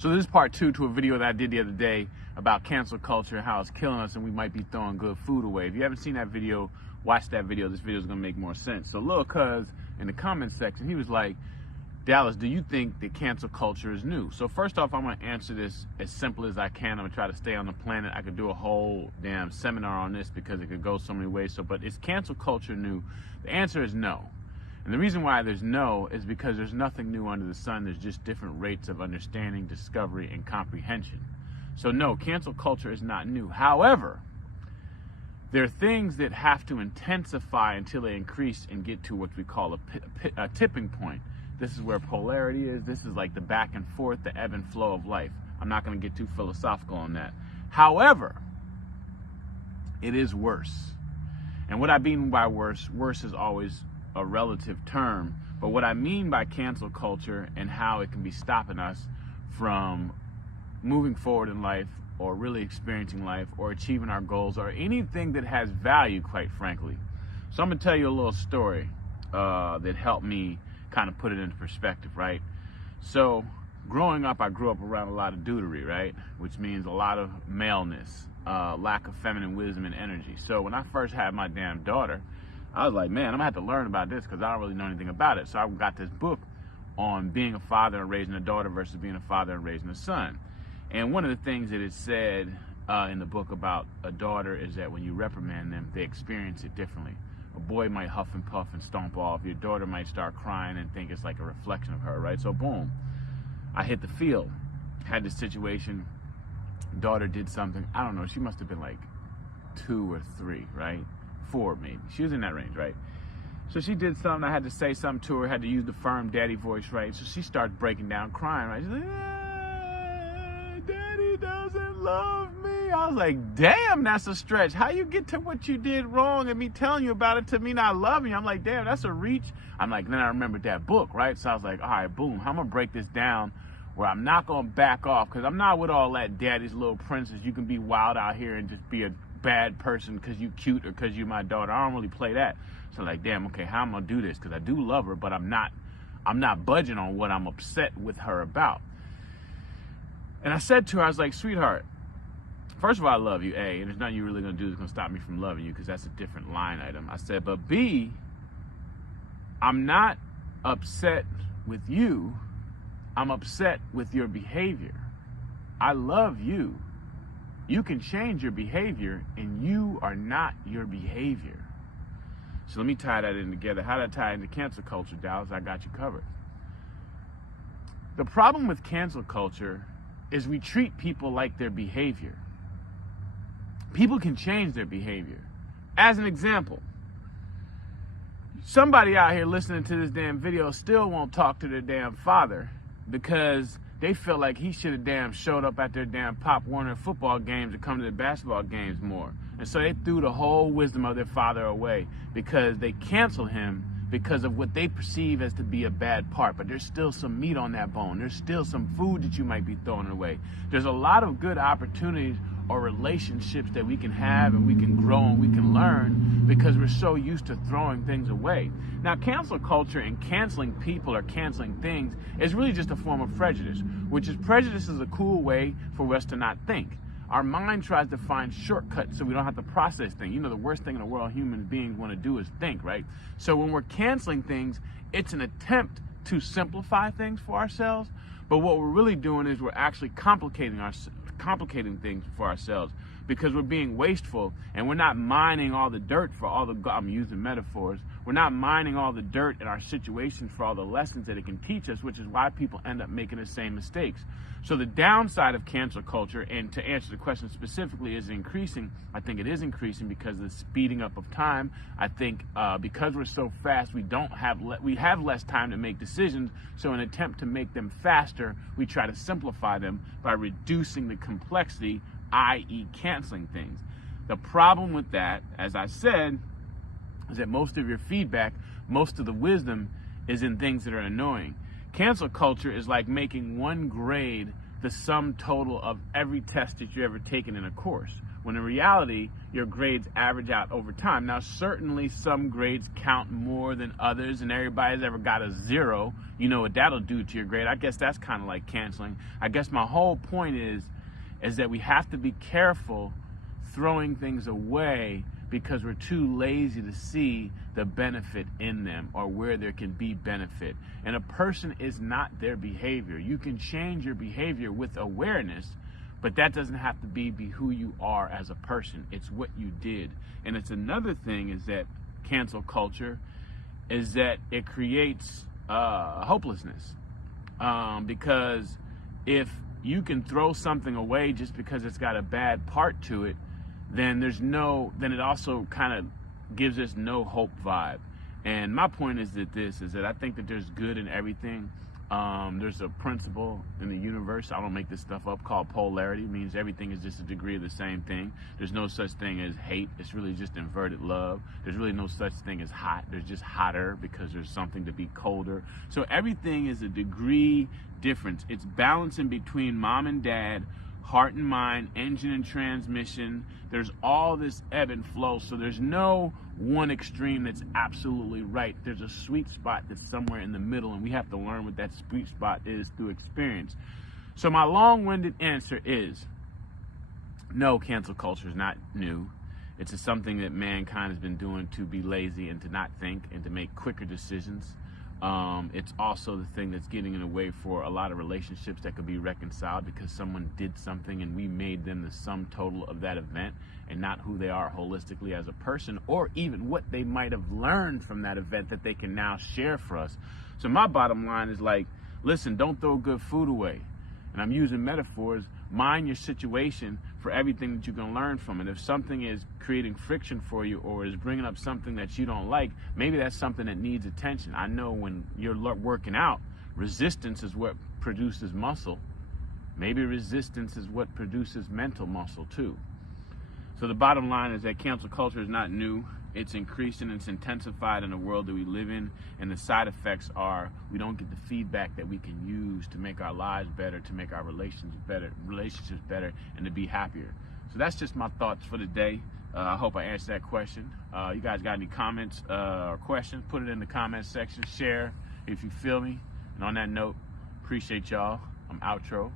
So this is part 2 to a video that I did the other day about cancel culture and how it's killing us and we might be throwing good food away. If you haven't seen that video, watch that video. This video is going to make more sense. So Lil Cuz in the comment section, he was like, Dallas, do you think that cancel culture is new? So first off, I'm going to answer this as simple as I can. I'm going to try to stay on the planet. I could do a whole damn seminar on this because it could go so many ways. But is cancel culture new? The answer is no. And the reason why there's no is because there's nothing new under the sun. There's just different rates of understanding, discovery, and comprehension. So no, cancel culture is not new. However, there are things that have to intensify until they increase and get to what we call a tipping point. This is where polarity is. This is like the back and forth, the ebb and flow of life. I'm not going to get too philosophical on that. However, it is worse. And what I mean by worse is always a relative term. But what I mean by cancel culture and how it can be stopping us from moving forward in life or really experiencing life or achieving our goals or anything that has value, quite frankly. So I'm going to tell you a little story that helped me kind of put it into perspective, right? So growing up, I grew up around a lot of dudery, right? Which means a lot of maleness, lack of feminine wisdom and energy. So when I first had my damn daughter, I was like, man, I'm gonna have to learn about this because I don't really know anything about it. So I got this book on being a father and raising a daughter versus being a father and raising a son. And one of the things that it said in the book about a daughter is that when you reprimand them, they experience it differently. A boy might huff and puff and stomp off. Your daughter might start crying and think it's like a reflection of her, right? So boom, I hit the field, had this situation. Daughter did something, I don't know, she must have been like 2 or 3, right? 4 maybe. She was in that range, right? So she did something, I had to say something to her, had to use the firm daddy voice, right? So she started breaking down, crying, right? She's like, daddy doesn't love me. I was like, damn, that's a stretch. How you get to what you did wrong and me telling you about it to me not loving you? I'm like, damn, that's a reach. I'm like, then I remembered that book, right? So I was like, all right, boom, I'm gonna break this down where I'm not gonna back off because I'm not with all that daddy's little princess. You can be wild out here and just be a bad person because you cute or because you my daughter. I don't really play that. So like, damn, okay, how am I gonna do this? Because I do love her, but I'm not budging on what I'm upset with her about. And I said to her, I was like, sweetheart, first of all, I love you, A, and there's nothing you're really gonna do that's gonna stop me from loving you because that's a different line item. I said, but B, I'm not upset with you. I'm upset with your behavior. I love you. You can change your behavior, and you are not your behavior. So let me tie that in together. How did I tie into cancel culture, Dallas? I got you covered. The problem with cancel culture is we treat people like their behavior. People can change their behavior. As an example, somebody out here listening to this damn video still won't talk to their damn father because they feel like he should have damn showed up at their damn Pop Warner football games and come to their basketball games more. And so they threw the whole wisdom of their father away because they canceled him because of what they perceive as to be a bad part. But there's still some meat on that bone. There's still some food that you might be throwing away. There's a lot of good opportunities or relationships that we can have and we can grow and we can learn because we're so used to throwing things away. Now, cancel culture and canceling people or canceling things is really just a form of prejudice, which is prejudice is a cool way for us to not think. Our mind tries to find shortcuts so we don't have to process things. You know, the worst thing in the world human beings want to do is think, right? So when we're canceling things, it's an attempt to simplify things for ourselves, but what we're really doing is we're actually complicating things for ourselves because we're being wasteful and we're not mining all the dirt for all the, I'm using metaphors, we're not mining all the dirt in our situations for all the lessons that it can teach us, which is why people end up making the same mistakes. So the downside of cancel culture, and to answer the question specifically, is increasing. I think it is increasing because of the speeding up of time. I think because we're so fast, we have less time to make decisions. So in an attempt to make them faster, we try to simplify them by reducing the complexity, i.e. canceling things. The problem with that, as I said, is that most of your feedback, most of the wisdom is in things that are annoying. Cancel culture is like making one grade the sum total of every test that you ever taken in a course, when in reality, your grades average out over time. Now, certainly some grades count more than others, and everybody's ever got a 0. You know what that'll do to your grade. I guess that's kind of like canceling. I guess my whole point is that we have to be careful throwing things away because we're too lazy to see the benefit in them or where there can be benefit. And a person is not their behavior. You can change your behavior with awareness, but that doesn't have to be who you are as a person. It's what you did. And it's another thing is that cancel culture is that it creates hopelessness. Because if you can throw something away just because it's got a bad part to it, then it also kind of gives us no hope vibe. And my point is that I think that there's good in everything. There's a principle in the universe, I don't make this stuff up, called polarity. It means everything is just a degree of the same thing. There's no such thing as hate. It's really just inverted love. There's really no such thing as hot. There's just hotter because there's something to be colder. So everything is a degree difference. It's balancing between mom and dad, heart and mind, engine and transmission. There's all this ebb and flow. So there's no one extreme that's absolutely right. There's a sweet spot that's somewhere in the middle, and we have to learn what that sweet spot is through experience. So my long-winded answer is, no, cancel culture is not new. It's just something that mankind has been doing to be lazy and to not think and to make quicker decisions. It's also the thing that's getting in the way for a lot of relationships that could be reconciled because someone did something and we made them the sum total of that event and not who they are holistically as a person, or even what they might have learned from that event that they can now share for us. So my bottom line is like, listen, don't throw good food away. And I'm using metaphors. Mind your situation for everything that you can learn from it. If something is creating friction for you or is bringing up something that you don't like, maybe that's something that needs attention. I know when you're working out, resistance is what produces muscle. Maybe resistance is what produces mental muscle too. So the bottom line is that cancel culture is not new. It's increased and it's intensified in the world that we live in, and the side effects are we don't get the feedback that we can use to make our lives better, to make our relationships better, and to be happier. So that's just my thoughts for the day. I hope I answered that question. You guys got any comments or questions? Put it in the comments section. Share if you feel me. And on that note, appreciate y'all. I'm outro.